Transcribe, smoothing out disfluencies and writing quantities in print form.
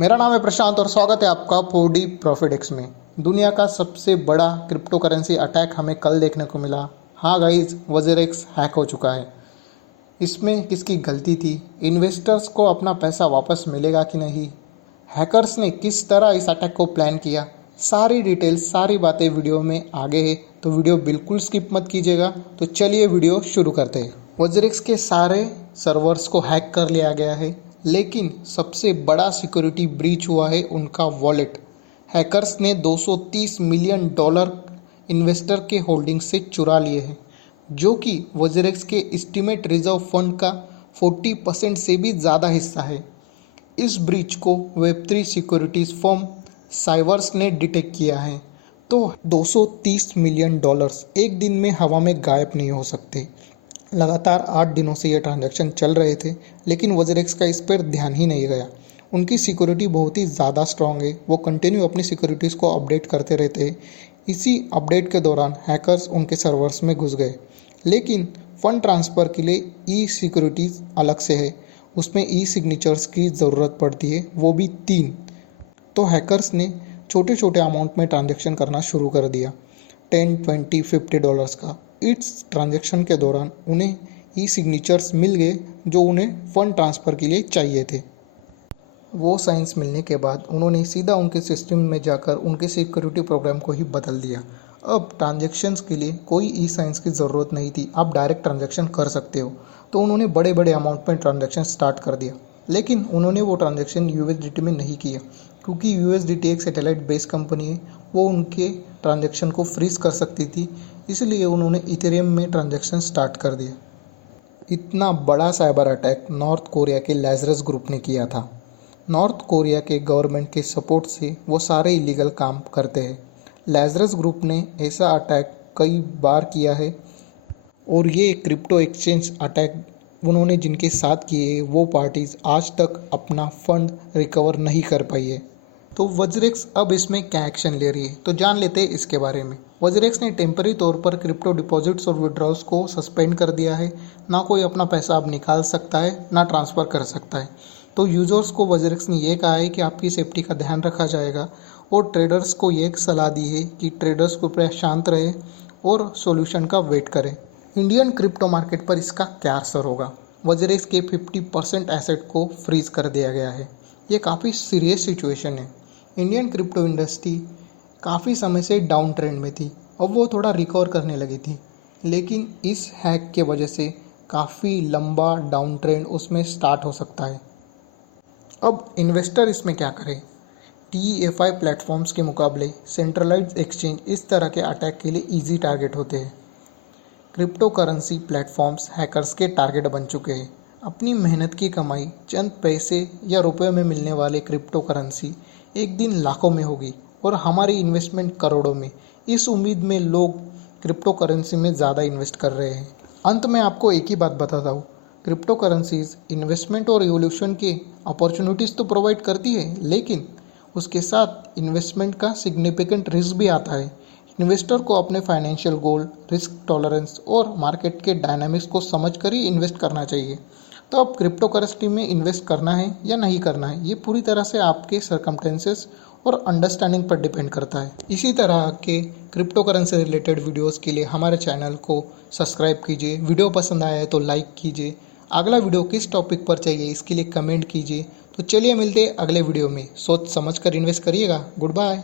मेरा नाम है प्रशांत और स्वागत है आपका 4D प्रॉफिट एक्स में। दुनिया का सबसे बड़ा क्रिप्टो करेंसी अटैक हमें कल देखने को मिला। हाँ गाइज, वज़ीरेक्स हैक हो चुका है। इसमें किसकी गलती थी? इन्वेस्टर्स को अपना पैसा वापस मिलेगा कि नहीं? हैकर्स ने किस तरह इस अटैक को प्लान किया? सारी डिटेल्स, सारी बातें वीडियो में आगे है, तो वीडियो बिल्कुल स्किप मत कीजिएगा। तो चलिए वीडियो शुरू करते हैं। वज़ीरेक्स के सारे सर्वर्स को हैक कर लिया गया है, लेकिन सबसे बड़ा सिक्योरिटी ब्रीच हुआ है उनका वॉलेट। हैकर्स ने $230 मिलियन इन्वेस्टर के होल्डिंग से चुरा लिए हैं, जो कि वज़ीरेक्स के एस्टिमेट रिजर्व फंड का 40% से भी ज़्यादा हिस्सा है। इस ब्रीच को वेब3 सिक्योरिटीज़ फर्म साइवर्स ने डिटेक्ट किया है। तो $230 मिलियन एक दिन में हवा में गायब नहीं हो सकते। लगातार 8 दिनों से ये ट्रांजैक्शन चल रहे थे, लेकिन वज़ीरेक्स का इस पर ध्यान ही नहीं गया। उनकी सिक्योरिटी बहुत ही ज़्यादा स्ट्रांग है, वो कंटिन्यू अपनी सिक्योरिटीज़ को अपडेट करते रहते हैं। इसी अपडेट के दौरान हैकर्स उनके सर्वर्स में घुस गए, लेकिन फ़ंड ट्रांसफ़र के लिए ई सिक्योरिटीज़ अलग से है, उसमें ई सिग्नेचर्स की ज़रूरत पड़ती है, वो भी 3। तो हैकर्स ने छोटे छोटे अमाउंट में ट्रांजैक्शन करना शुरू कर दिया, 10, 20, $50 का। इस ट्रांजैक्शन के दौरान उन्हें ई सिग्नेचर्स मिल गए जो उन्हें फ़ंड ट्रांसफ़र के लिए चाहिए थे। वो साइंस मिलने के बाद उन्होंने सीधा उनके सिस्टम में जाकर उनके सिक्योरिटी प्रोग्राम को ही बदल दिया। अब ट्रांजैक्शंस के लिए कोई ई साइंस की ज़रूरत नहीं थी, आप डायरेक्ट ट्रांजैक्शन कर सकते हो। तो उन्होंने बड़े बड़े अमाउंट में ट्रांजैक्शन स्टार्ट कर दिया, लेकिन उन्होंने वो ट्रांजैक्शन यूएसडीटी में नहीं किया, क्योंकि यूएसडीटी एक सैटेलाइट बेस्ड कंपनी है, वो उनके ट्रांजैक्शन को फ्रीज कर सकती थी। इसलिए उन्होंने इथेरियम में ट्रांजैक्शन स्टार्ट कर दिया। इतना बड़ा साइबर अटैक नॉर्थ कोरिया के लैज़रस ग्रुप ने किया था। नॉर्थ कोरिया के गवर्नमेंट के सपोर्ट से वो सारे इलीगल काम करते हैं। लैज़रस ग्रुप ने ऐसा अटैक कई बार किया है, और ये क्रिप्टो एक्सचेंज अटैक उन्होंने जिनके साथ किए वो पार्टीज़ आज तक अपना फंड रिकवर नहीं कर पाई है। तो वज़ीरेक्स अब इसमें क्या एक्शन ले रही है, तो जान लेते हैं इसके बारे में। वज़ीरेक्स ने टेम्पररी तौर पर क्रिप्टो डिपॉजिट्स और विड्रॉल्स को सस्पेंड कर दिया है। ना कोई अपना पैसा अब निकाल सकता है, ना ट्रांसफ़र कर सकता है। तो यूज़र्स को वज़ीरेक्स ने यह कहा है कि आपकी सेफ्टी का ध्यान रखा जाएगा, और ट्रेडर्स को ये सलाह दी है कि ट्रेडर्स को कृपया शांत रहे और सॉल्यूशन का वेट करें। इंडियन क्रिप्टो मार्केट पर इसका क्या असर होगा? वज़ीरेक्स के 50% एसेट को फ्रीज कर दिया गया है। ये काफ़ी सीरियस सिचुएशन है। इंडियन क्रिप्टो इंडस्ट्री काफ़ी समय से डाउन ट्रेंड में थी, अब वो थोड़ा रिकवर करने लगी थी, लेकिन इस हैक के वजह से काफ़ी लंबा डाउन ट्रेंड उसमें स्टार्ट हो सकता है। अब इन्वेस्टर इसमें क्या करें? TeFi प्लेटफॉर्म्स के मुकाबले सेंट्रलाइज्ड एक्सचेंज इस तरह के अटैक के लिए ईजी टारगेट होते हैं। क्रिप्टो करेंसी प्लेटफॉर्म्स हैकर्स के टारगेट बन चुके हैं। अपनी मेहनत की कमाई चंद पैसे या रुपए में मिलने वाले क्रिप्टो करेंसी एक दिन लाखों में होगी, और हमारी इन्वेस्टमेंट करोड़ों में। इस उम्मीद में लोग क्रिप्टो करेंसी में ज़्यादा इन्वेस्ट कर रहे हैं। अंत में आपको एक ही बात बताता हूँ, क्रिप्टो करेंसीज इन्वेस्टमेंट और रिवोल्यूशन के अपॉर्चुनिटीज़ तो प्रोवाइड करती है, लेकिन उसके साथ इन्वेस्टमेंट का सिग्निफिकेंट रिस्क भी आता है। इन्वेस्टर को अपने फाइनेंशियल गोल, रिस्क टॉलरेंस और मार्केट के डायनामिक्स को समझकर ही इन्वेस्ट करना चाहिए। तो अब क्रिप्टो करेंसी में इन्वेस्ट करना है या नहीं करना है, ये पूरी तरह से आपके सर्कमस्टेंसेस और अंडरस्टैंडिंग पर डिपेंड करता है। इसी तरह के क्रिप्टो करेंसी रिलेटेड वीडियोस के लिए हमारे चैनल को सब्सक्राइब कीजिए। वीडियो पसंद आया है तो लाइक कीजिए। अगला वीडियो किस टॉपिक पर चाहिए इसके लिए कमेंट कीजिए। तो चलिए मिलते हैं अगले वीडियो में। सोच समझ कर इन्वेस्ट करिएगा। Good bye.